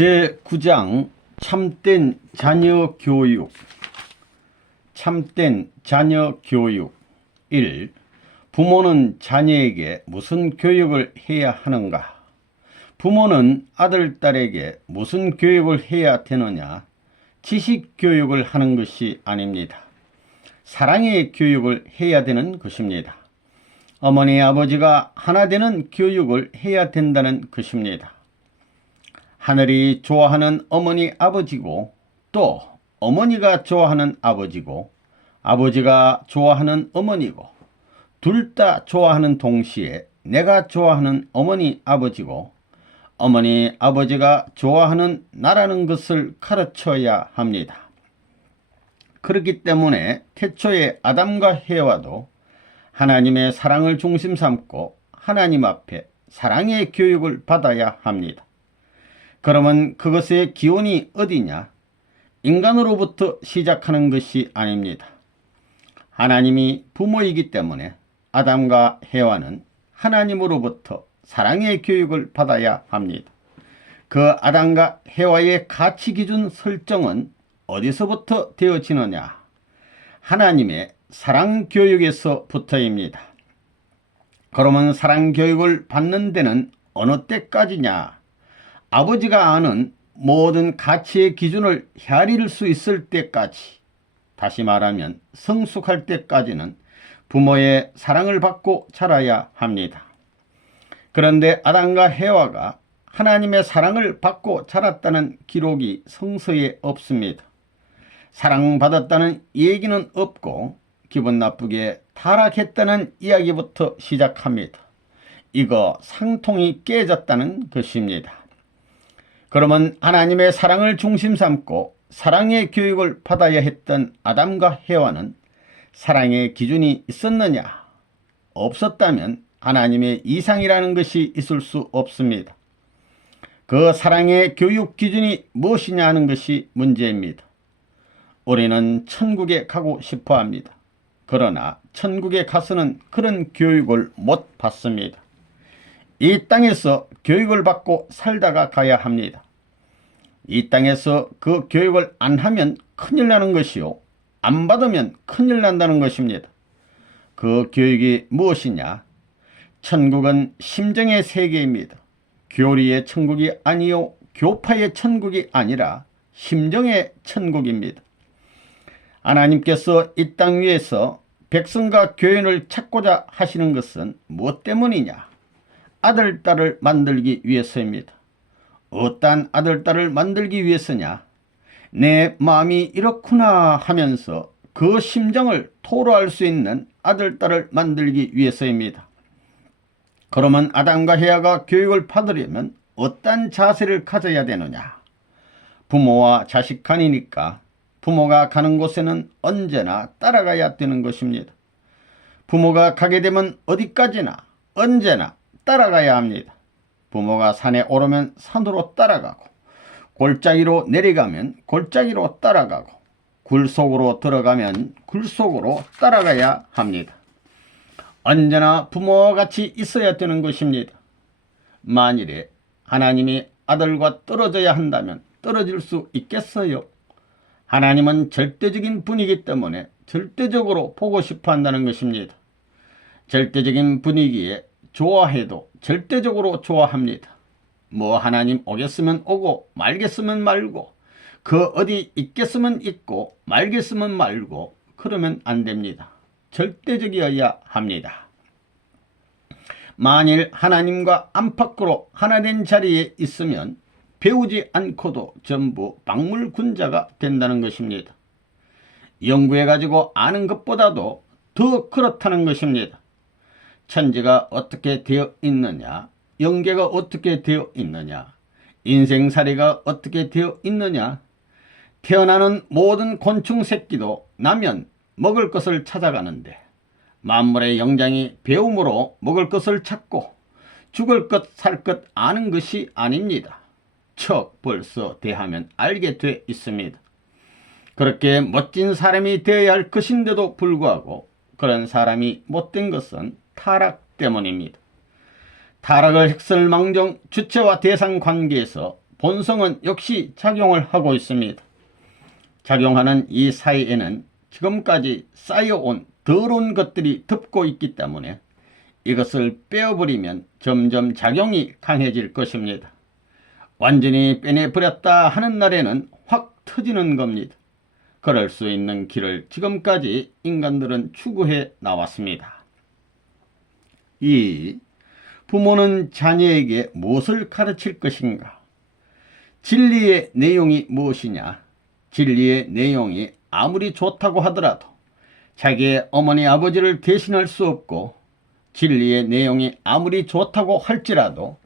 제9장 참된 자녀 교육. 참된 자녀 교육 1. 부모는 자녀에게 무슨 교육을 해야 하는가? 부모는 아들, 딸에게 무슨 교육을 해야 되느냐? 지식 교육을 하는 것이 아닙니다. 사랑의 교육을 해야 되는 것입니다. 어머니, 아버지가 하나 되는 교육을 해야 된다는 것입니다. 하늘이 좋아하는 어머니, 아버지고, 또 어머니가 좋아하는 아버지고, 아버지가 좋아하는 어머니고, 둘 다 좋아하는 동시에 내가 좋아하는 어머니, 아버지고, 어머니, 아버지가 좋아하는 나라는 것을 가르쳐야 합니다. 그렇기 때문에 태초에 아담과 해와도 하나님의 사랑을 중심 삼고 하나님 앞에 사랑의 교육을 받아야 합니다. 그러면 그것의 기원이 어디냐? 인간으로부터 시작하는 것이 아닙니다. 하나님이 부모이기 때문에 아담과 해와는 하나님으로부터 사랑의 교육을 받아야 합니다. 그 아담과 해와의 가치 기준 설정은 어디서부터 되어지느냐? 하나님의 사랑 교육에서부터입니다. 그러면 사랑 교육을 받는 데는 어느 때까지냐? 아버지가 아는 모든 가치의 기준을 헤아릴 수 있을 때까지, 다시 말하면 성숙할 때까지는 부모의 사랑을 받고 자라야 합니다. 그런데 아담과 해와가 하나님의 사랑을 받고 자랐다는 기록이 성서에 없습니다. 사랑받았다는 얘기는 없고 기분 나쁘게 타락했다는 이야기부터 시작합니다. 이거 상통이 깨졌다는 것입니다. 그러면 하나님의 사랑을 중심 삼고 사랑의 교육을 받아야 했던 아담과 해와는 사랑의 기준이 있었느냐? 없었다면 하나님의 이상이라는 것이 있을 수 없습니다. 그 사랑의 교육 기준이 무엇이냐 하는 것이 문제입니다. 우리는 천국에 가고 싶어 합니다. 그러나 천국에 가서는 그런 교육을 못 받습니다. 이 땅에서 교육을 받고 살다가 가야 합니다. 이 땅에서 그 교육을 안 하면 큰일 나는 것이요, 안 받으면 큰일 난다는 것입니다. 그 교육이 무엇이냐? 천국은 심정의 세계입니다. 교리의 천국이 아니요, 교파의 천국이 아니라 심정의 천국입니다. 하나님께서 이 땅 위에서 백성과 교인을 찾고자 하시는 것은 무엇 때문이냐? 아들, 딸을 만들기 위해서입니다. 어떠한 아들, 딸을 만들기 위해서냐? 내 마음이 이렇구나 하면서 그 심정을 토로할 수 있는 아들, 딸을 만들기 위해서입니다. 그러면 아담과 해와가 교육을 받으려면 어떤 자세를 가져야 되느냐? 부모와 자식 간이니까 부모가 가는 곳에는 언제나 따라가야 되는 것입니다. 부모가 가게 되면 어디까지나 언제나 따라가야 합니다. 부모가 산에 오르면 산으로 따라가고, 골짜기로 내려가면 골짜기로 따라가고, 굴 속으로 들어가면 굴 속으로 따라가야 합니다. 언제나 부모와 같이 있어야 되는 것입니다. 만일에 하나님이 아들과 떨어져야 한다면 떨어질 수 있겠어요? 하나님은 절대적인 분이기 때문에 절대적으로 보고 싶어 한다는 것입니다. 절대적인 분위기에 좋아해도 절대적으로 좋아합니다. 뭐 하나님 오겠으면 오고 말겠으면 말고, 그 어디 있겠으면 있고 말겠으면 말고, 그러면 안 됩니다. 절대적이어야 합니다. 만일 하나님과 안팎으로 하나 된 자리에 있으면 배우지 않고도 전부 박물군자가 된다는 것입니다. 연구해가지고 아는 것보다도 더 그렇다는 것입니다. 천지가 어떻게 되어 있느냐, 영계가 어떻게 되어 있느냐, 인생살이가 어떻게 되어 있느냐, 태어나는 모든 곤충 새끼도 나면 먹을 것을 찾아가는데 만물의 영장이 배움으로 먹을 것을 찾고 죽을 것 살 것 아는 것이 아닙니다. 척 벌써 대하면 알게 돼 있습니다. 그렇게 멋진 사람이 되어야 할 것인데도 불구하고 그런 사람이 못된 것은 타락 때문입니다. 타락을 핵설망정 주체와 대상 관계에서 본성은 역시 작용을 하고 있습니다. 작용하는 이 사이에는 지금까지 쌓여온 더러운 것들이 덮고 있기 때문에 이것을 빼어버리면 점점 작용이 강해질 것입니다. 완전히 빼내버렸다 하는 날에는 확 터지는 겁니다. 그럴 수 있는 길을 지금까지 인간들은 추구해 나왔습니다. 2. 부모는 자녀에게 무엇을 가르칠 것인가? 진리의 내용이 무엇이냐? 진리의 내용이 아무리 좋다고 하더라도 자기의 어머니 아버지를 대신할 수 없고, 진리의 내용이 아무리 좋다고 할지라도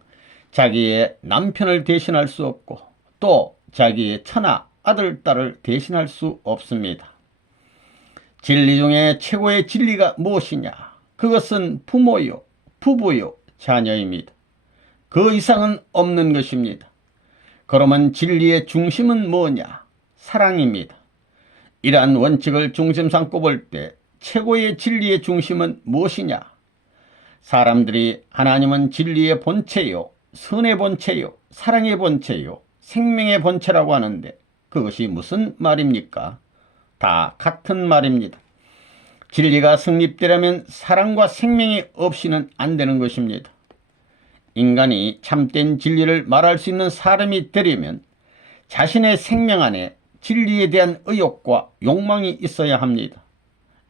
자기의 남편을 대신할 수 없고, 또 자기의 처나 아들, 딸을 대신할 수 없습니다. 진리 중에 최고의 진리가 무엇이냐? 그것은 부모요, 부부요, 자녀입니다. 그 이상은 없는 것입니다. 그러면 진리의 중심은 뭐냐? 사랑입니다. 이러한 원칙을 중심 삼고 볼 때 최고의 진리의 중심은 무엇이냐? 사람들이 하나님은 진리의 본체요, 선의 본체요, 사랑의 본체요, 생명의 본체라고 하는데 그것이 무슨 말입니까? 다 같은 말입니다. 진리가 성립되려면 사랑과 생명이 없이는 안 되는 것입니다. 인간이 참된 진리를 말할 수 있는 사람이 되려면 자신의 생명 안에 진리에 대한 의욕과 욕망이 있어야 합니다.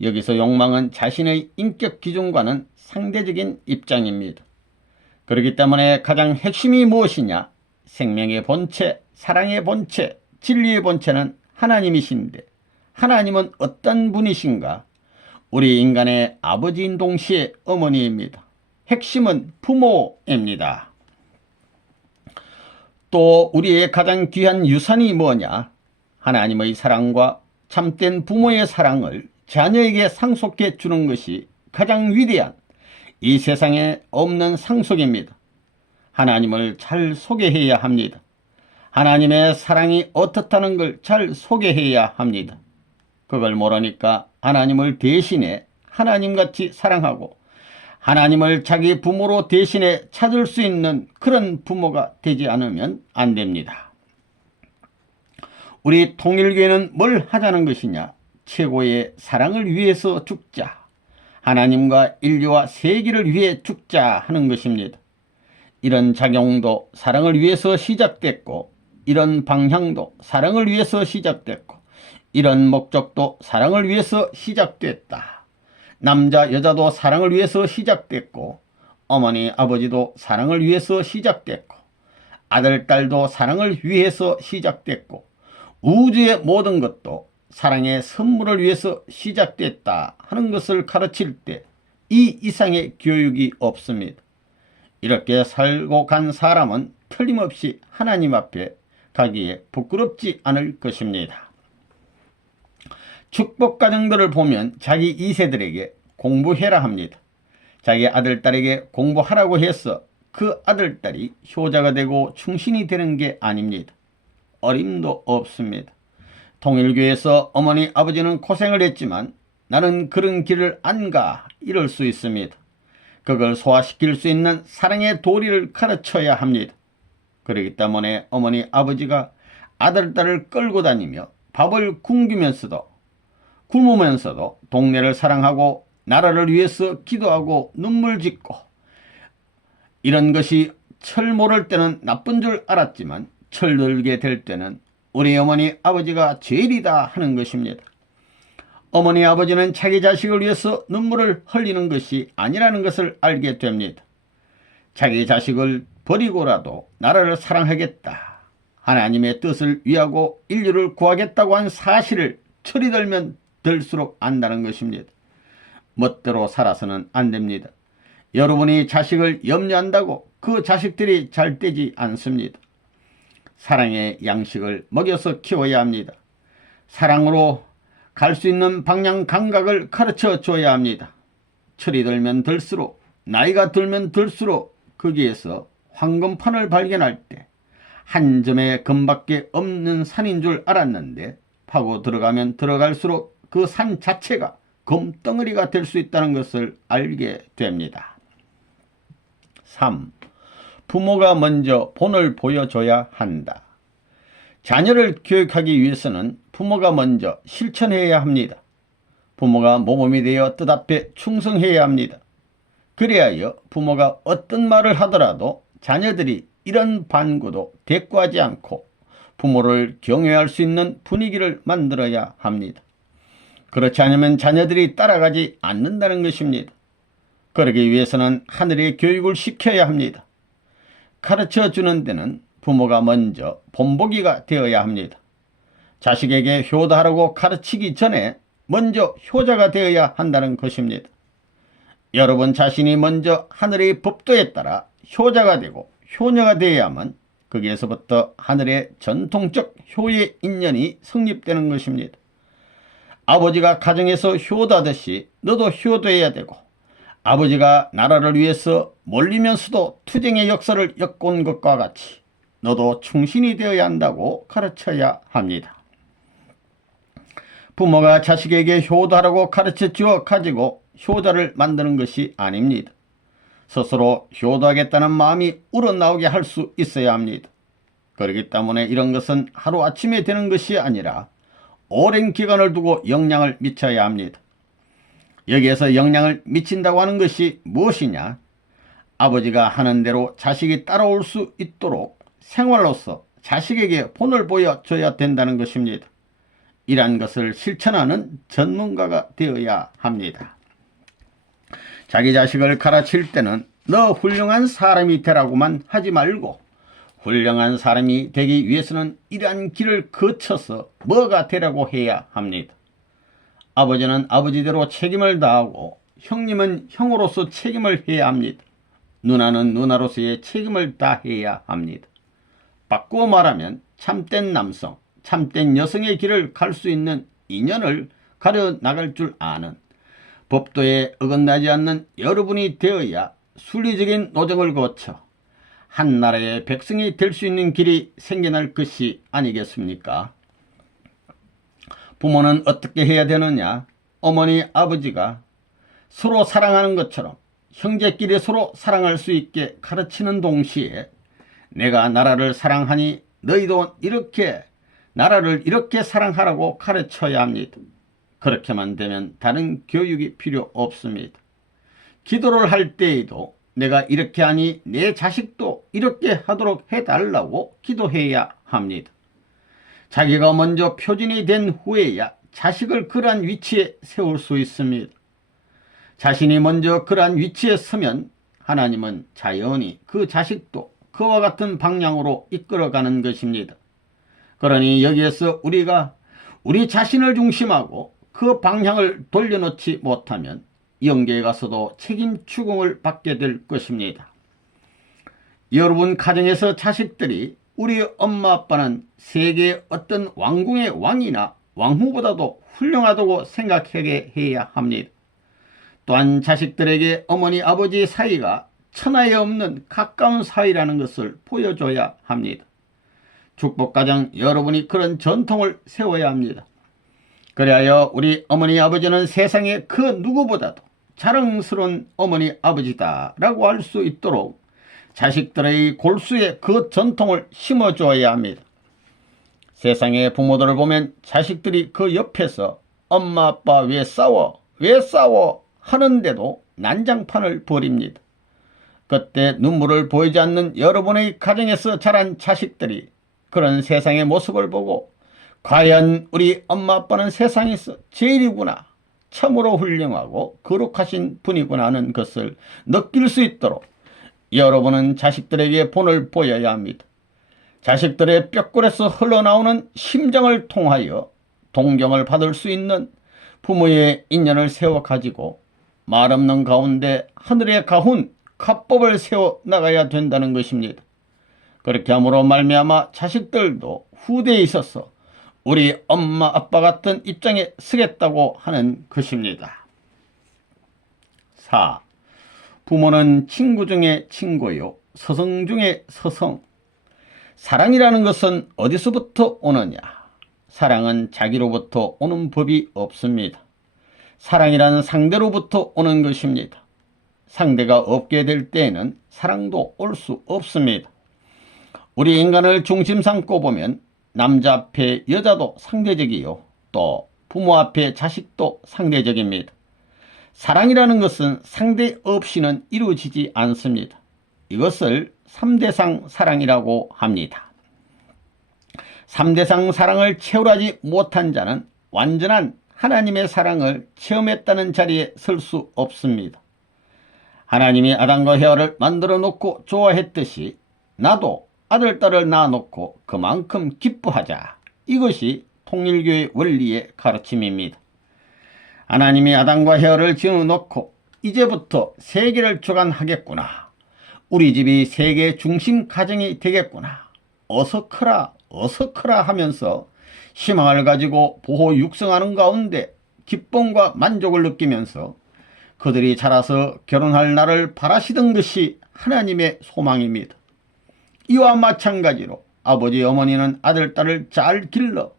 여기서 욕망은 자신의 인격 기준과는 상대적인 입장입니다. 그렇기 때문에 가장 핵심이 무엇이냐? 생명의 본체, 사랑의 본체, 진리의 본체는 하나님이신데, 하나님은 어떤 분이신가? 우리 인간의 아버지인 동시에 어머니입니다. 핵심은 부모입니다. 또 우리의 가장 귀한 유산이 뭐냐? 하나님의 사랑과 참된 부모의 사랑을 자녀에게 상속해 주는 것이 가장 위대한, 이 세상에 없는 상속입니다. 하나님을 잘 소개해야 합니다. 하나님의 사랑이 어떻다는 걸 잘 소개해야 합니다. 그걸 모르니까 하나님을 대신해 하나님같이 사랑하고 하나님을 자기 부모로 대신해 찾을 수 있는 그런 부모가 되지 않으면 안 됩니다. 우리 통일교회는 뭘 하자는 것이냐? 최고의 사랑을 위해서 죽자. 하나님과 인류와 세계를 위해 죽자 하는 것입니다. 이런 작용도 사랑을 위해서 시작됐고, 이런 방향도 사랑을 위해서 시작됐고, 이런 목적도 사랑을 위해서 시작됐다. 남자 여자도 사랑을 위해서 시작됐고, 어머니 아버지도 사랑을 위해서 시작됐고, 아들 딸도 사랑을 위해서 시작됐고, 우주의 모든 것도 사랑의 선물을 위해서 시작됐다 하는 것을 가르칠 때 이 이상의 교육이 없습니다. 이렇게 살고 간 사람은 틀림없이 하나님 앞에 가기에 부끄럽지 않을 것입니다. 축복 가정들을 보면 자기 2세들에게 공부해라 합니다. 자기 아들, 딸에게 공부하라고 해서 그 아들, 딸이 효자가 되고 충신이 되는 게 아닙니다. 어림도 없습니다. 통일교에서 어머니, 아버지는 고생을 했지만 나는 그런 길을 안 가, 이럴 수 있습니다. 그걸 소화시킬 수 있는 사랑의 도리를 가르쳐야 합니다. 그렇기 때문에 어머니, 아버지가 아들, 딸을 끌고 다니며 밥을 굶기면서도 굶으면서도 동네를 사랑하고 나라를 위해서 기도하고 눈물 짓고, 이런 것이 철 모를 때는 나쁜 줄 알았지만 철들게 될 때는 우리 어머니 아버지가 죄일이다 하는 것입니다. 어머니 아버지는 자기 자식을 위해서 눈물을 흘리는 것이 아니라는 것을 알게 됩니다. 자기 자식을 버리고라도 나라를 사랑하겠다, 하나님의 뜻을 위하고 인류를 구하겠다고 한 사실을 철이 들면 들수록 안다는 것입니다. 멋대로 살아서는 안 됩니다. 여러분이 자식을 염려한다고 그 자식들이 잘 되지 않습니다. 사랑의 양식을 먹여서 키워야 합니다. 사랑으로 갈 수 있는 방향 감각을 가르쳐 줘야 합니다. 철이 들면 들수록, 나이가 들면 들수록 거기에서 황금판을 발견할 때 한 점의 금밖에 없는 산인 줄 알았는데 파고 들어가면 들어갈수록 그 산 자체가 금덩어리가 될 수 있다는 것을 알게 됩니다. 3. 부모가 먼저 본을 보여줘야 한다. 자녀를 교육하기 위해서는 부모가 먼저 실천해야 합니다. 부모가 모범이 되어 뜻 앞에 충성해야 합니다. 그래야 부모가 어떤 말을 하더라도 자녀들이 이런 반구도 대꾸하지 않고 부모를 경외할 수 있는 분위기를 만들어야 합니다. 그렇지 않으면 자녀들이 따라가지 않는다는 것입니다. 그러기 위해서는 하늘의 교육을 시켜야 합니다. 가르쳐 주는 데는 부모가 먼저 본보기가 되어야 합니다. 자식에게 효도하라고 가르치기 전에 먼저 효자가 되어야 한다는 것입니다. 여러분 자신이 먼저 하늘의 법도에 따라 효자가 되고 효녀가 되어야만 거기에서부터 하늘의 전통적 효의 인연이 성립되는 것입니다. 아버지가 가정에서 효도하듯이 너도 효도해야 되고, 아버지가 나라를 위해서 몰리면서도 투쟁의 역사를 엮은 것과 같이 너도 충신이 되어야 한다고 가르쳐야 합니다. 부모가 자식에게 효도하라고 가르쳐 주어 가지고 효자를 만드는 것이 아닙니다. 스스로 효도하겠다는 마음이 우러나오게 할 수 있어야 합니다. 그렇기 때문에 이런 것은 하루아침에 되는 것이 아니라 오랜 기간을 두고 영향을 미쳐야 합니다. 여기에서 영향을 미친다고 하는 것이 무엇이냐? 아버지가 하는 대로 자식이 따라올 수 있도록 생활로서 자식에게 본을 보여줘야 된다는 것입니다. 이러한 것을 실천하는 전문가가 되어야 합니다. 자기 자식을 가르칠 때는 너 훌륭한 사람이 되라고만 하지 말고, 훌륭한 사람이 되기 위해서는 이러한 길을 거쳐서 뭐가 되라고 해야 합니다. 아버지는 아버지대로 책임을 다하고 형님은 형으로서 책임을 해야 합니다. 누나는 누나로서의 책임을 다해야 합니다. 바꾸어 말하면 참된 남성, 참된 여성의 길을 갈 수 있는 인연을 가려 나갈 줄 아는, 법도에 어긋나지 않는 여러분이 되어야 순리적인 노정을 거쳐 한 나라의 백성이 될 수 있는 길이 생겨날 것이 아니겠습니까? 부모는 어떻게 해야 되느냐? 어머니, 아버지가 서로 사랑하는 것처럼 형제끼리 서로 사랑할 수 있게 가르치는 동시에 내가 나라를 사랑하니 너희도 이렇게 나라를 이렇게 사랑하라고 가르쳐야 합니다. 그렇게만 되면 다른 교육이 필요 없습니다. 기도를 할 때에도 내가 이렇게 하니 내 자식도 이렇게 하도록 해달라고 기도해야 합니다. 자기가 먼저 표준이 된 후에야 자식을 그러한 위치에 세울 수 있습니다. 자신이 먼저 그러한 위치에 서면 하나님은 자연히 그 자식도 그와 같은 방향으로 이끌어가는 것입니다. 그러니 여기에서 우리가 우리 자신을 중심하고 그 방향을 돌려놓지 못하면 영계에 가서도 책임 추궁을 받게 될 것입니다. 여러분 가정에서 자식들이 우리 엄마 아빠는 세계의 어떤 왕궁의 왕이나 왕후보다도 훌륭하다고 생각하게 해야 합니다. 또한 자식들에게 어머니 아버지 사이가 천하에 없는 가까운 사이라는 것을 보여줘야 합니다. 축복가정 여러분이 그런 전통을 세워야 합니다. 그리하여 우리 어머니 아버지는 세상에 그 누구보다도 자랑스러운 어머니 아버지다 라고 할 수 있도록 자식들의 골수에 그 전통을 심어줘야 합니다. 세상의 부모들을 보면 자식들이 그 옆에서 엄마 아빠 왜 싸워 하는데도 난장판을 벌입니다. 그때 눈물을 보이지 않는 여러분의 가정에서 자란 자식들이 그런 세상의 모습을 보고 과연 우리 엄마 아빠는 세상에서 제일이구나, 참으로 훌륭하고 거룩하신 분이구나 하는 것을 느낄 수 있도록 여러분은 자식들에게 본을 보여야 합니다. 자식들의 뼈골에서 흘러나오는 심정을 통하여 동경을 받을 수 있는 부모의 인연을 세워 가지고 말 없는 가운데 하늘의 가훈 가법을 세워 나가야 된다는 것입니다. 그렇게 함으로 말미암아 자식들도 후대에 있어서 우리 엄마 아빠 같은 입장에 서겠다고 하는 것입니다. 4. 부모는 친구 중에 친구요, 서성 중에 서성. 사랑이라는 것은 어디서부터 오느냐? 사랑은 자기로부터 오는 법이 없습니다. 사랑이라는 상대로부터 오는 것입니다. 상대가 없게 될 때에는 사랑도 올 수 없습니다. 우리 인간을 중심 삼고 보면 남자 앞에 여자도 상대적이요, 또 부모 앞에 자식도 상대적입니다. 사랑이라는 것은 상대 없이는 이루어지지 않습니다. 이것을 3대상 사랑이라고 합니다. 3대상 사랑을 체험하지 못한 자는 완전한 하나님의 사랑을 체험했다는 자리에 설 수 없습니다. 하나님이 아담과 헤와를 만들어 놓고 좋아했듯이 나도 아들, 딸을 낳아놓고 그만큼 기뻐하자. 이것이 통일교의 원리의 가르침입니다. 하나님이 아담과 헤와를 지어놓고 이제부터 세계를 주관하겠구나. 우리 집이 세계 중심 가정이 되겠구나. 어서 커라, 어서 커라 하면서 희망을 가지고 보호 육성하는 가운데 기쁨과 만족을 느끼면서 그들이 자라서 결혼할 날을 바라시던 것이 하나님의 소망입니다. 이와 마찬가지로 아버지 어머니는 아들, 딸을 잘 길러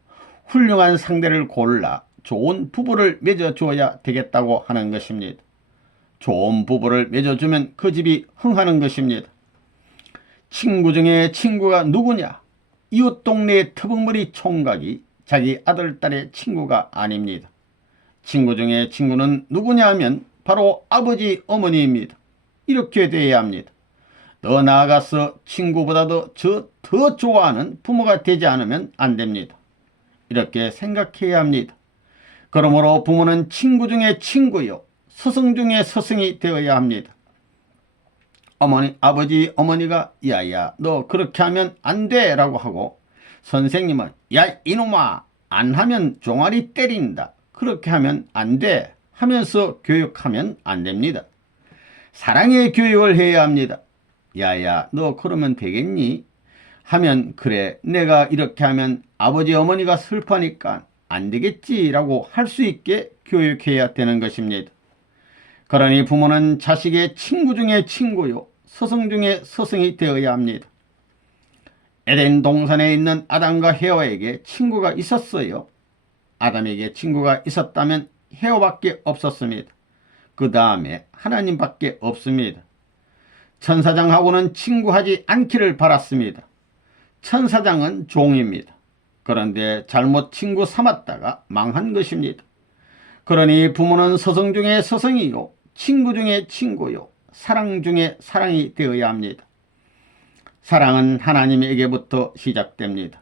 훌륭한 상대를 골라 좋은 부부를 맺어줘야 되겠다고 하는 것입니다. 좋은 부부를 맺어주면 그 집이 흥하는 것입니다. 친구 중에 친구가 누구냐? 이웃 동네의 터벅머리 총각이 자기 아들, 딸의 친구가 아닙니다. 친구 중에 친구는 누구냐 하면 바로 아버지, 어머니입니다. 이렇게 돼야 합니다. 더 나아가서 친구보다도 더 좋아하는 부모가 되지 않으면 안 됩니다. 이렇게 생각해야 합니다. 그러므로 부모는 친구 중에 친구요, 스승 중에 스승이 되어야 합니다. 아버지, 어머니가 야야 너 그렇게 하면 안 돼 라고 하고, 선생님은 야 이놈아 안 하면 종아리 때린다, 그렇게 하면 안 돼 하면서 교육하면 안 됩니다. 사랑의 교육을 해야 합니다. 야야 너 그러면 되겠니? 하면 그래 내가 이렇게 하면 아버지 어머니가 슬퍼하니까 안 되겠지 라고 할 수 있게 교육해야 되는 것입니다. 그러니 부모는 자식의 친구 중에 친구요, 스승 중에 스승이 되어야 합니다. 에덴 동산에 있는 아담과 헤와에게 친구가 있었어요. 아담에게 친구가 있었다면 헤와밖에 없었습니다. 그 다음에 하나님밖에 없습니다. 천사장하고는 친구하지 않기를 바랐습니다. 천사장은 종입니다. 그런데 잘못 친구 삼았다가 망한 것입니다. 그러니 부모는 스승 중에 스승이요, 친구 중에 친구요, 사랑 중에 사랑이 되어야 합니다. 사랑은 하나님에게부터 시작됩니다.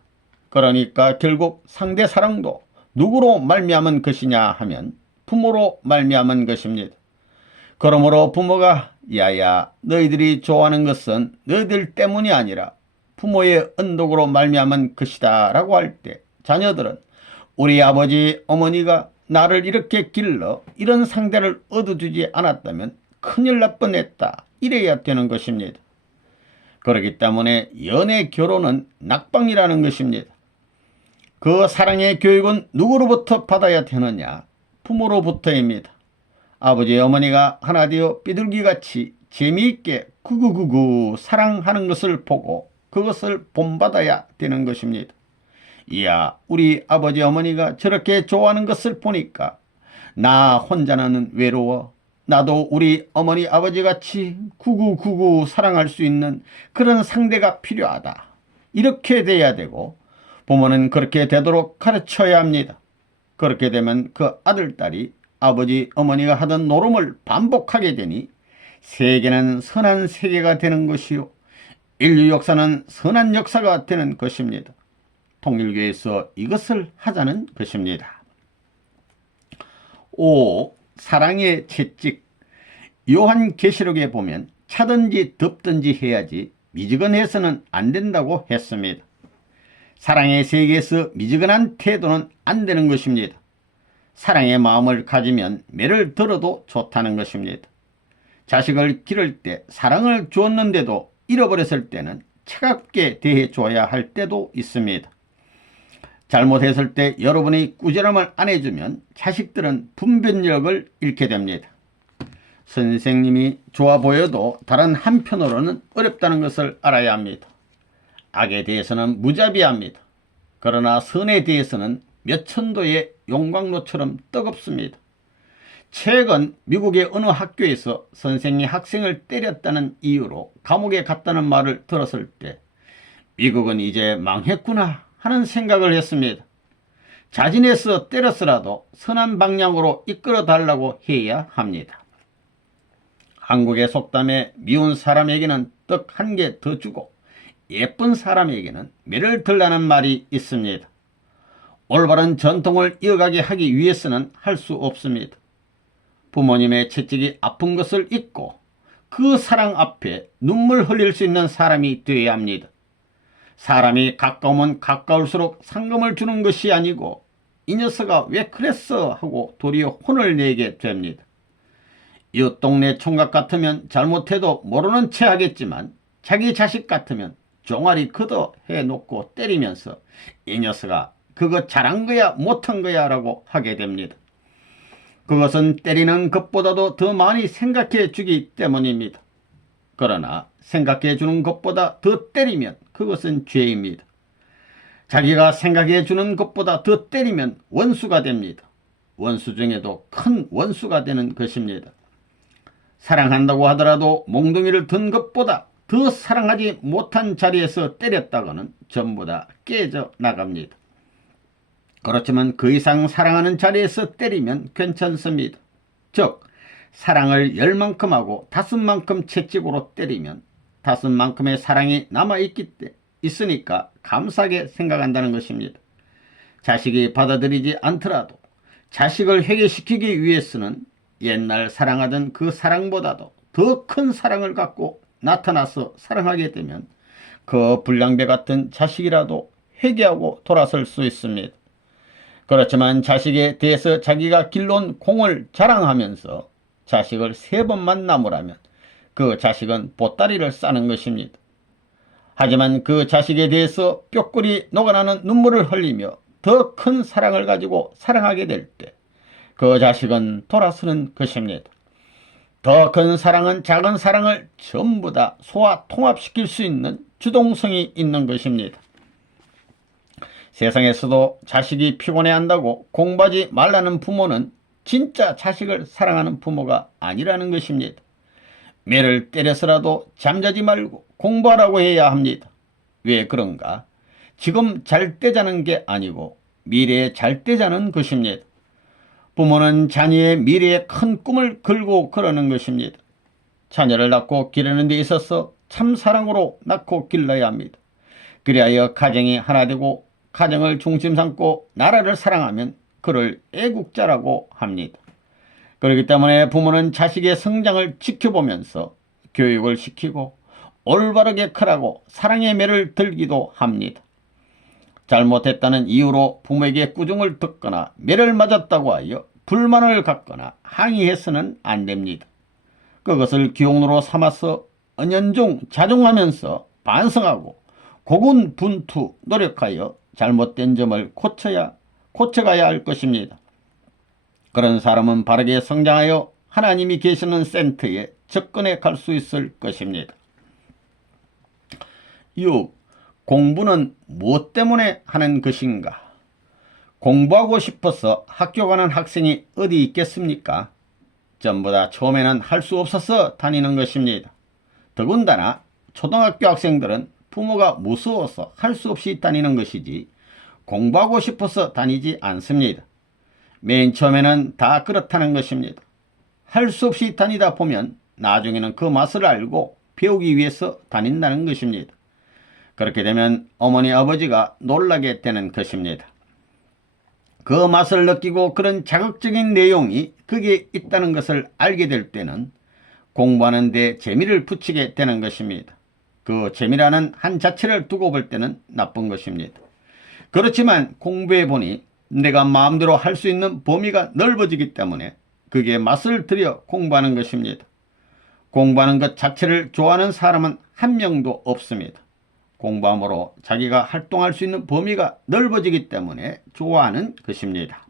그러니까 결국 상대 사랑도 누구로 말미암은 것이냐 하면 부모로 말미암은 것입니다. 그러므로 부모가 야야 너희들이 좋아하는 것은 너희들 때문이 아니라 부모의 언덕으로 말미암은 것이다 라고 할 때 자녀들은 우리 아버지 어머니가 나를 이렇게 길러 이런 상대를 얻어주지 않았다면 큰일 날 뻔했다 이래야 되는 것입니다. 그렇기 때문에 연애 결혼은 낙방이라는 것입니다. 그 사랑의 교육은 누구로부터 받아야 되느냐? 부모로부터입니다. 아버지 어머니가 하나 되어 비둘기같이 재미있게 구구구구 사랑하는 것을 보고 그것을 본받아야 되는 것입니다. 이야 우리 아버지 어머니가 저렇게 좋아하는 것을 보니까 나 혼자는 외로워. 나도 우리 어머니 아버지같이 구구구구 사랑할 수 있는 그런 상대가 필요하다. 이렇게 돼야 되고 부모는 그렇게 되도록 가르쳐야 합니다. 그렇게 되면 그 아들, 딸이 아버지, 어머니가 하던 노름을 반복하게 되니 세계는 선한 세계가 되는 것이요, 인류 역사는 선한 역사가 되는 것입니다. 통일교에서 이것을 하자는 것입니다. 5. 사랑의 채찍. 요한계시록에 보면 차든지 덥든지 해야지 미지근해서는 안 된다고 했습니다. 사랑의 세계에서 미지근한 태도는 안 되는 것입니다. 사랑의 마음을 가지면 매를 들어도 좋다는 것입니다. 자식을 기를 때 사랑을 주었는데도 잃어버렸을 때는 차갑게 대해줘야 할 때도 있습니다. 잘못했을 때 여러분이 꾸지람을 안 해주면 자식들은 분별력을 잃게 됩니다. 선생님이 좋아 보여도 다른 한편으로는 어렵다는 것을 알아야 합니다. 악에 대해서는 무자비합니다. 그러나 선에 대해서는 몇 천도의 용광로처럼 뜨겁습니다. 최근 미국의 어느 학교에서 선생이 학생을 때렸다는 이유로 감옥에 갔다는 말을 들었을 때 미국은 이제 망했구나 하는 생각을 했습니다. 자진해서 때렸으라도 선한 방향으로 이끌어 달라고 해야 합니다. 한국의 속담에 미운 사람에게는 떡 한 개 더 주고 예쁜 사람에게는 매를 들라는 말이 있습니다. 올바른 전통을 이어가게 하기 위해서는 할 수 없습니다. 부모님의 채찍이 아픈 것을 잊고 그 사랑 앞에 눈물 흘릴 수 있는 사람이 되어야 합니다. 사람이 가까우면 가까울수록 상금을 주는 것이 아니고 이 녀석아 왜 그랬어 하고 도리어 혼을 내게 됩니다. 이웃 동네 총각 같으면 잘못해도 모르는 체 하겠지만 자기 자식 같으면 종아리 걷어 해놓고 때리면서 이 녀석아 그거 잘한 거야 못한 거야 라고 하게 됩니다. 그것은 때리는 것보다도 더 많이 생각해 주기 때문입니다. 그러나 생각해 주는 것보다 더 때리면 그것은 죄입니다. 자기가 생각해 주는 것보다 더 때리면 원수가 됩니다. 원수 중에도 큰 원수가 되는 것입니다. 사랑한다고 하더라도 몽둥이를 든 것보다 더 사랑하지 못한 자리에서 때렸다가는 전부 다 깨져 나갑니다. 그렇지만 그 이상 사랑하는 자리에서 때리면 괜찮습니다. 즉 사랑을 10만큼 하고 5만큼 채찍으로 때리면 5만큼의 사랑이 남아있으니까 감사하게 생각한다는 것입니다. 자식이 받아들이지 않더라도 자식을 회개시키기 위해서는 옛날 사랑하던 그 사랑보다도 더 큰 사랑을 갖고 나타나서 사랑하게 되면 그 불량배 같은 자식이라도 회개하고 돌아설 수 있습니다. 그렇지만 자식에 대해서 자기가 길러온 공을 자랑하면서 자식을 3번만 나무라면 그 자식은 보따리를 싸는 것입니다. 하지만 그 자식에 대해서 뼈골이 녹아나는 눈물을 흘리며 더 큰 사랑을 가지고 사랑하게 될 때 그 자식은 돌아서는 것입니다. 더 큰 사랑은 작은 사랑을 전부 다 소화 통합시킬 수 있는 주동성이 있는 것입니다. 세상에서도 자식이 피곤해한다고 공부하지 말라는 부모는 진짜 자식을 사랑하는 부모가 아니라는 것입니다. 매를 때려서라도 잠자지 말고 공부하라고 해야 합니다. 왜 그런가? 지금 잘 때자는 게 아니고 미래에 잘 때자는 것입니다. 부모는 자녀의 미래에 큰 꿈을 걸고 그러는 것입니다. 자녀를 낳고 기르는 데 있어서 참 사랑으로 낳고 길러야 합니다. 그리하여 가정이 하나 되고 가정을 중심 삼고 나라를 사랑하면 그를 애국자라고 합니다. 그렇기 때문에 부모는 자식의 성장을 지켜보면서 교육을 시키고 올바르게 크라고 사랑의 매를 들기도 합니다. 잘못했다는 이유로 부모에게 꾸중을 듣거나 매를 맞았다고 하여 불만을 갖거나 항의해서는 안 됩니다. 그것을 기용으로 삼아서 은연중 자중하면서 반성하고 고군분투 노력하여 잘못된 점을 고쳐가야 할 것입니다. 그런 사람은 바르게 성장하여 하나님이 계시는 센터에 접근해 갈 수 있을 것입니다. 6. 공부는 무엇 때문에 하는 것인가? 공부하고 싶어서 학교 가는 학생이 어디 있겠습니까? 전부 다 처음에는 할 수 없어서 다니는 것입니다. 더군다나 초등학교 학생들은 부모가 무서워서 할 수 없이 다니는 것이지 공부하고 싶어서 다니지 않습니다. 맨 처음에는 다 그렇다는 것입니다. 할 수 없이 다니다 보면 나중에는 그 맛을 알고 배우기 위해서 다닌다는 것입니다. 그렇게 되면 어머니 아버지가 놀라게 되는 것입니다. 그 맛을 느끼고 그런 자극적인 내용이 거기에 있다는 것을 알게 될 때는 공부하는 데 재미를 붙이게 되는 것입니다. 그 재미라는 한 자체를 두고 볼 때는 나쁜 것입니다. 그렇지만 공부해 보니 내가 마음대로 할 수 있는 범위가 넓어지기 때문에 그게 맛을 들여 공부하는 것입니다. 공부하는 것 자체를 좋아하는 사람은 한 명도 없습니다. 공부함으로 자기가 활동할 수 있는 범위가 넓어지기 때문에 좋아하는 것입니다.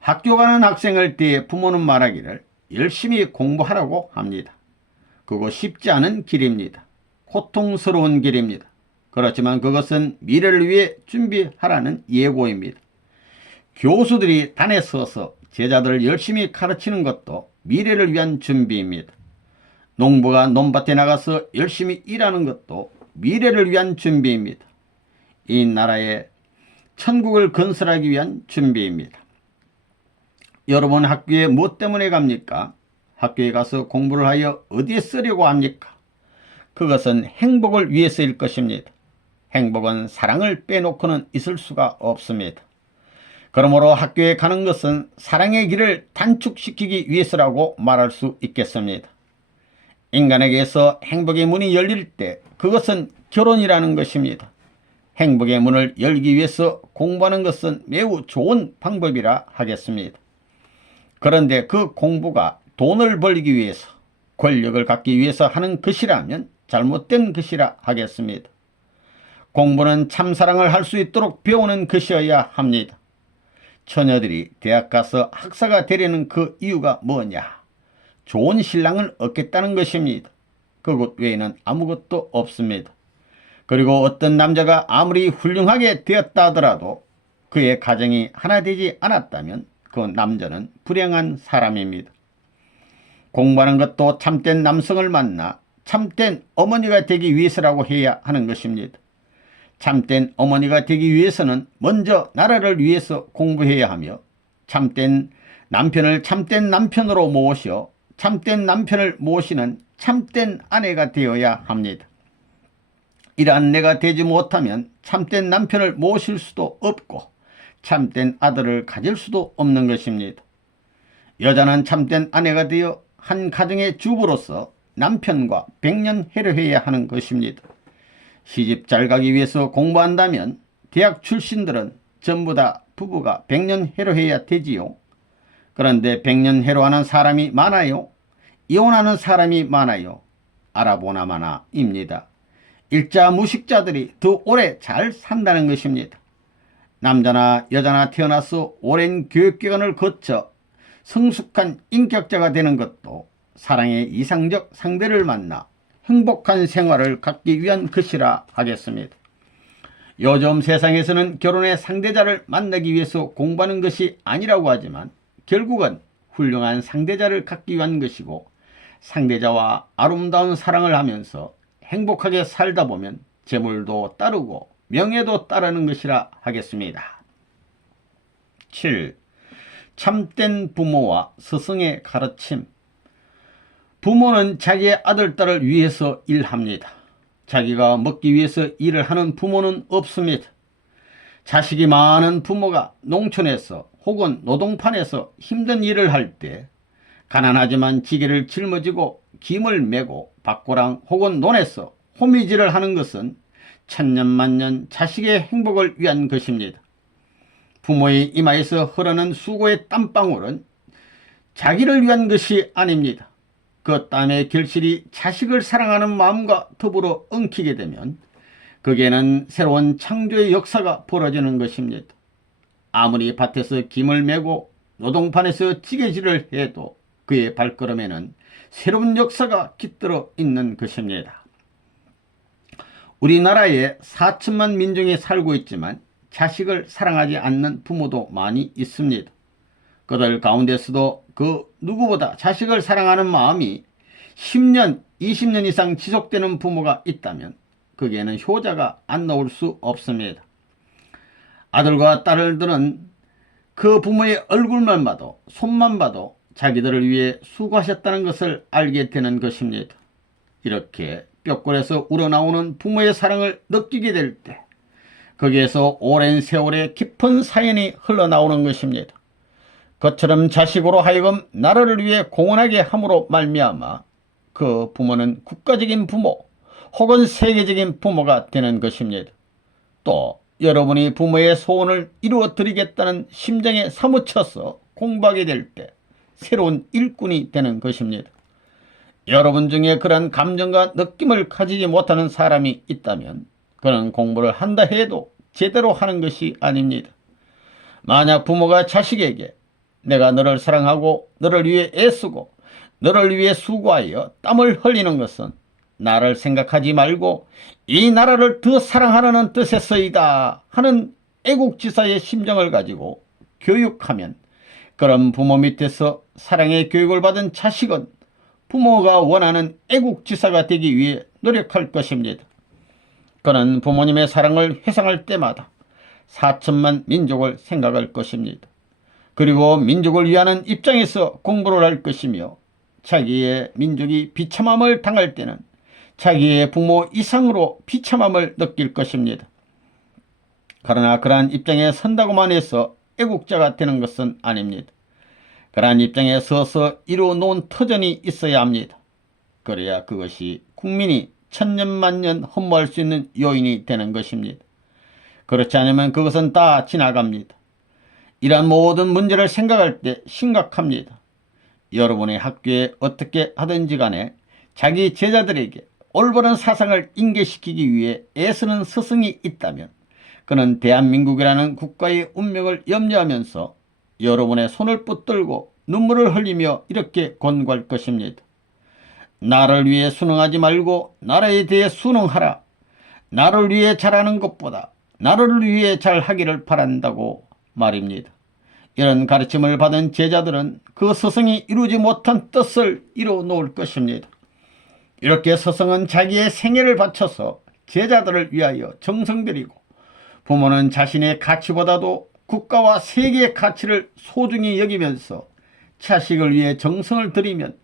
학교 가는 학생을 대해 부모는 말하기를 열심히 공부하라고 합니다. 그거 쉽지 않은 길입니다. 고통스러운 길입니다. 그렇지만 그것은 미래를 위해 준비하라는 예고입니다. 교수들이 단에 서서 제자들을 열심히 가르치는 것도 미래를 위한 준비입니다. 농부가 논밭에 나가서 열심히 일하는 것도 미래를 위한 준비입니다. 이 나라에 천국을 건설하기 위한 준비입니다. 여러분 학교에 무엇 때문에 갑니까? 학교에 가서 공부를 하여 어디에 쓰려고 합니까? 그것은 행복을 위해서일 것입니다. 행복은 사랑을 빼놓고는 있을 수가 없습니다. 그러므로 학교에 가는 것은 사랑의 길을 단축시키기 위해서라고 말할 수 있겠습니다. 인간에게서 행복의 문이 열릴 때 그것은 결혼이라는 것입니다. 행복의 문을 열기 위해서 공부하는 것은 매우 좋은 방법이라 하겠습니다. 그런데 그 공부가 돈을 벌기 위해서, 권력을 갖기 위해서 하는 것이라면 잘못된 것이라 하겠습니다. 공부는 참사랑을 할 수 있도록 배우는 것이어야 합니다. 처녀들이 대학 가서 학사가 되려는 그 이유가 뭐냐? 좋은 신랑을 얻겠다는 것입니다. 그것 외에는 아무것도 없습니다. 그리고 어떤 남자가 아무리 훌륭하게 되었다 하더라도 그의 가정이 하나 되지 않았다면 그 남자는 불행한 사람입니다. 공부하는 것도 참된 남성을 만나 참된 어머니가 되기 위해서라고 해야 하는 것입니다. 참된 어머니가 되기 위해서는 먼저 나라를 위해서 공부해야 하며 참된 남편을 참된 남편으로 모셔 참된 남편을 모시는 참된 아내가 되어야 합니다. 이러한 내가 되지 못하면 참된 남편을 모실 수도 없고 참된 아들을 가질 수도 없는 것입니다. 여자는 참된 아내가 되어 한 가정의 주부로서 남편과 백년해려해야 하는 것입니다. 시집 잘 가기 위해서 공부한다면 대학 출신들은 전부 다 부부가 백년해로해야 되지요. 그런데 백년해로하는 사람이 많아요? 이혼하는 사람이 많아요? 아라보나마나입니다. 일자 무식자들이 더 오래 잘 산다는 것입니다. 남자나 여자나 태어나서 오랜 교육기관을 거쳐 성숙한 인격자가 되는 것도 사랑의 이상적 상대를 만나 행복한 생활을 갖기 위한 것이라 하겠습니다. 요즘 세상에서는 결혼의 상대자를 만나기 위해서 공부하는 것이 아니라고 하지만 결국은 훌륭한 상대자를 갖기 위한 것이고 상대자와 아름다운 사랑을 하면서 행복하게 살다 보면 재물도 따르고 명예도 따르는 것이라 하겠습니다. 7. 참된 부모와 스승의 가르침. 부모는 자기의 아들, 딸을 위해서 일합니다. 자기가 먹기 위해서 일을 하는 부모는 없습니다. 자식이 많은 부모가 농촌에서 혹은 노동판에서 힘든 일을 할 때 가난하지만 지게를 짊어지고 김을 메고 밭고랑 혹은 논에서 호미질을 하는 것은 천년만년 자식의 행복을 위한 것입니다. 부모의 이마에서 흐르는 수고의 땀방울은 자기를 위한 것이 아닙니다. 그 땀의 결실이 자식을 사랑하는 마음과 더불어 엉키게 되면 거기에는 새로운 창조의 역사가 벌어지는 것입니다. 아무리 밭에서 김을 메고 노동판에서 지게질을 해도 그의 발걸음에는 새로운 역사가 깃들어 있는 것입니다. 우리나라에 4천만 민중이 살고 있지만 자식을 사랑하지 않는 부모도 많이 있습니다. 그들 가운데서도 그 누구보다 자식을 사랑하는 마음이 10년, 20년 이상 지속되는 부모가 있다면 거기에는 효자가 안 나올 수 없습니다. 아들과 딸들은 그 부모의 얼굴만 봐도 손만 봐도 자기들을 위해 수고하셨다는 것을 알게 되는 것입니다. 이렇게 뼈골에서 우러나오는 부모의 사랑을 느끼게 될 때 거기에서 오랜 세월의 깊은 사연이 흘러나오는 것입니다. 그처럼 자식으로 하여금 나라를 위해 공헌하게 함으로 말미암아 그 부모는 국가적인 부모 혹은 세계적인 부모가 되는 것입니다. 또 여러분이 부모의 소원을 이루어 드리겠다는 심정에 사무쳐서 공부하게 될 때 새로운 일꾼이 되는 것입니다. 여러분 중에 그런 감정과 느낌을 가지지 못하는 사람이 있다면 그는 공부를 한다 해도 제대로 하는 것이 아닙니다. 만약 부모가 자식에게 내가 너를 사랑하고 너를 위해 애쓰고 너를 위해 수고하여 땀을 흘리는 것은 나를 생각하지 말고 이 나라를 더 사랑하라는 뜻에서이다 하는 애국지사의 심정을 가지고 교육하면 그런 부모 밑에서 사랑의 교육을 받은 자식은 부모가 원하는 애국지사가 되기 위해 노력할 것입니다. 그는 부모님의 사랑을 회상할 때마다 4천만 민족을 생각할 것입니다. 그리고 민족을 위하는 입장에서 공부를 할 것이며 자기의 민족이 비참함을 당할 때는 자기의 부모 이상으로 비참함을 느낄 것입니다. 그러나 그러한 입장에 선다고만 해서 애국자가 되는 것은 아닙니다. 그러한 입장에 서서 이루어 놓은 터전이 있어야 합니다. 그래야 그것이 국민이 천년만년 헌무할 수 있는 요인이 되는 것입니다. 그렇지 않으면 그것은 다 지나갑니다. 이러한 모든 문제를 생각할 때 심각합니다. 여러분의 학교에 어떻게 하든지 간에 자기 제자들에게 올바른 사상을 인계시키기 위해 애쓰는 스승이 있다면 그는 대한민국이라는 국가의 운명을 염려하면서 여러분의 손을 붙들고 눈물을 흘리며 이렇게 권고할 것입니다. 나를 위해 순응하지 말고 나라에 대해 순응하라. 나를 위해 잘하는 것보다 나를 위해 잘하기를 바란다고 말입니다. 이런 가르침을 받은 제자들은 그 스승이 이루지 못한 뜻을 이루어 놓을 것입니다. 이렇게 스승은 자기의 생애를 바쳐서 제자들을 위하여 정성 들이고 부모는 자신의 가치보다도 국가와 세계의 가치를 소중히 여기면서 자식을 위해 정성을 들이면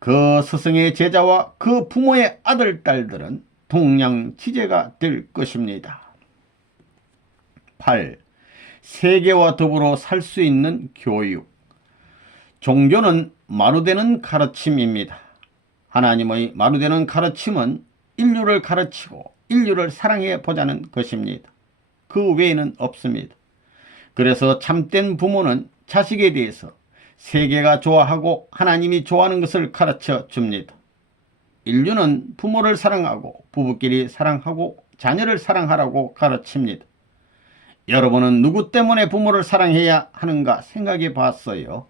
그 스승의 제자와 그 부모의 아들, 딸들은 동양지제가 될 것입니다. 8. 세계와 더불어 살 수 있는 교육. 종교는 마루되는 가르침입니다. 하나님의 마루되는 가르침은 인류를 가르치고 인류를 사랑해 보자는 것입니다. 그 외에는 없습니다. 그래서 참된 부모는 자식에 대해서 세계가 좋아하고 하나님이 좋아하는 것을 가르쳐 줍니다. 인류는 부모를 사랑하고 부부끼리 사랑하고 자녀를 사랑하라고 가르칩니다. 여러분은 누구 때문에 부모를 사랑해야 하는가 생각해 봤어요?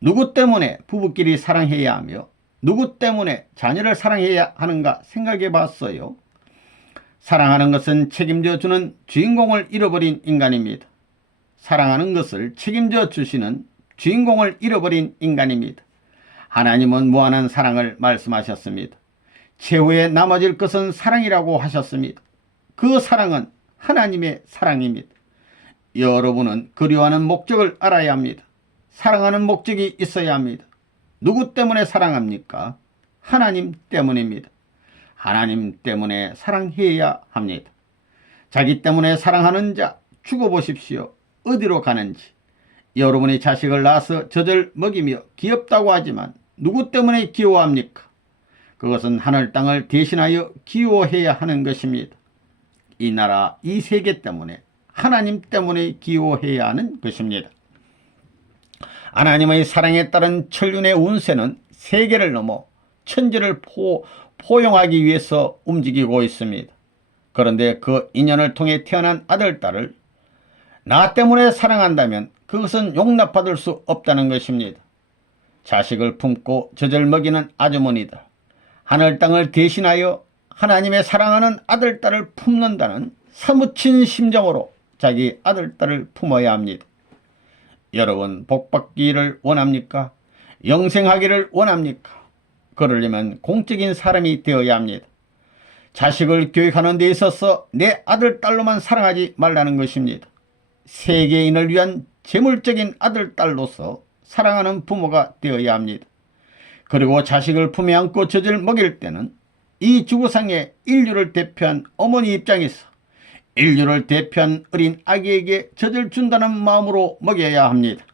누구 때문에 부부끼리 사랑해야 하며 누구 때문에 자녀를 사랑해야 하는가 생각해 봤어요? 사랑하는 것은 책임져 주는 주인공을 잃어버린 인간입니다. 사랑하는 것을 책임져 주시는 주인공을 잃어버린 인간입니다. 하나님은 무한한 사랑을 말씀하셨습니다. 최후에 남아질 것은 사랑이라고 하셨습니다. 그 사랑은 하나님의 사랑입니다. 여러분은 그리워하는 목적을 알아야 합니다. 사랑하는 목적이 있어야 합니다. 누구 때문에 사랑합니까? 하나님 때문입니다. 하나님 때문에 사랑해야 합니다. 자기 때문에 사랑하는 자 죽어보십시오. 어디로 가는지. 여러분이 자식을 낳아서 젖을 먹이며 귀엽다고 하지만 누구 때문에 귀여워합니까? 그것은 하늘 땅을 대신하여 귀여워해야 하는 것입니다. 이 나라, 이 세계 때문에, 하나님 때문에 귀여워해야 하는 것입니다. 하나님의 사랑에 따른 천륜의 운세는 세계를 넘어 천지를 포용하기 위해서 움직이고 있습니다. 그런데 그 인연을 통해 태어난 아들, 딸을 나 때문에 사랑한다면 그것은 용납받을 수 없다는 것입니다. 자식을 품고 젖을 먹이는 아주머니들, 하늘 땅을 대신하여 하나님의 사랑하는 아들, 딸을 품는다는 사무친 심정으로 자기 아들, 딸을 품어야 합니다. 여러분, 복받기를 원합니까? 영생하기를 원합니까? 그러려면 공적인 사람이 되어야 합니다. 자식을 교육하는 데 있어서 내 아들, 딸로만 사랑하지 말라는 것입니다. 세계인을 위한 재물적인 아들, 딸로서 사랑하는 부모가 되어야 합니다. 그리고 자식을 품에 안고 젖을 먹일 때는 이 지구상의 인류를 대표한 어머니 입장에서 인류를 대표한 어린 아기에게 젖을 준다는 마음으로 먹여야 합니다.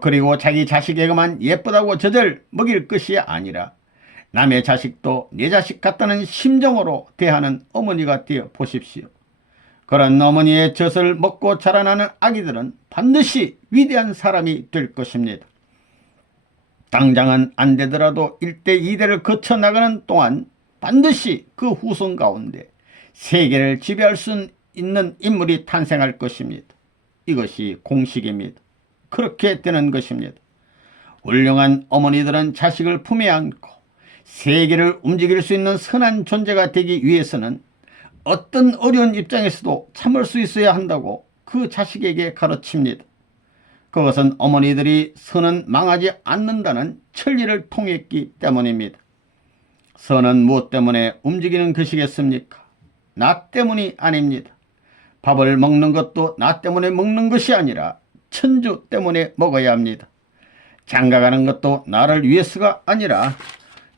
그리고 자기 자식에게만 예쁘다고 젖을 먹일 것이 아니라 남의 자식도 내 자식 같다는 심정으로 대하는 어머니가 되어 보십시오. 그런 어머니의 젖을 먹고 자라나는 아기들은 반드시 위대한 사람이 될 것입니다. 당장은 안 되더라도 1대 2대를 거쳐 나가는 동안 반드시 그 후손 가운데 세계를 지배할 수 있는 인물이 탄생할 것입니다. 이것이 공식입니다. 그렇게 되는 것입니다. 훌륭한 어머니들은 자식을 품에 안고 세계를 움직일 수 있는 선한 존재가 되기 위해서는 어떤 어려운 입장에서도 참을 수 있어야 한다고 그 자식에게 가르칩니다. 그것은 어머니들이 선은 망하지 않는다는 천리를 통했기 때문입니다. 선은 무엇 때문에 움직이는 것이겠습니까? 나 때문이 아닙니다. 밥을 먹는 것도 나 때문에 먹는 것이 아니라 천주 때문에 먹어야 합니다. 장가가는 것도 나를 위해서가 아니라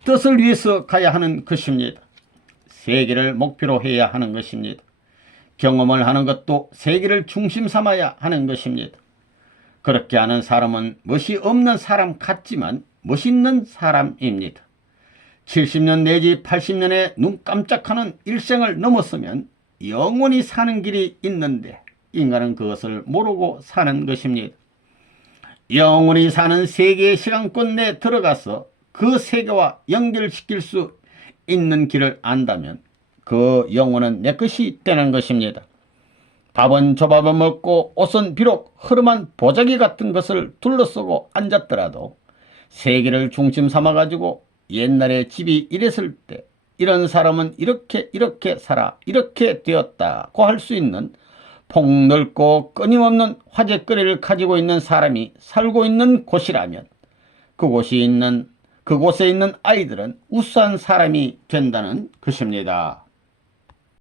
뜻을 위해서 가야 하는 것입니다. 세계를 목표로 해야 하는 것입니다. 경험을 하는 것도 세계를 중심 삼아야 하는 것입니다. 그렇게 하는 사람은 멋이 없는 사람 같지만 멋있는 사람입니다. 70년 내지 80년에 눈 깜짝하는 일생을 넘었으면 영원히 사는 길이 있는데 인간은 그것을 모르고 사는 것입니다. 영원히 사는 세계의 시간권 내에 들어가서 그 세계와 연결시킬 수 있는 길을 안다면 그 영혼은 내 것이 되는 것입니다. 밥은 조밥을 먹고 옷은 비록 흐름한 보자기 같은 것을 둘러쓰고 앉았더라도 세계를 중심 삼아가지고 옛날에 집이 이랬을 때 이런 사람은 이렇게 살아 이렇게 되었다고 할 수 있는 폭넓고 끊임없는 화제거리를 가지고 있는 사람이 살고 있는 곳이라면 그곳에 있는 아이들은 우수한 사람이 된다는 것입니다.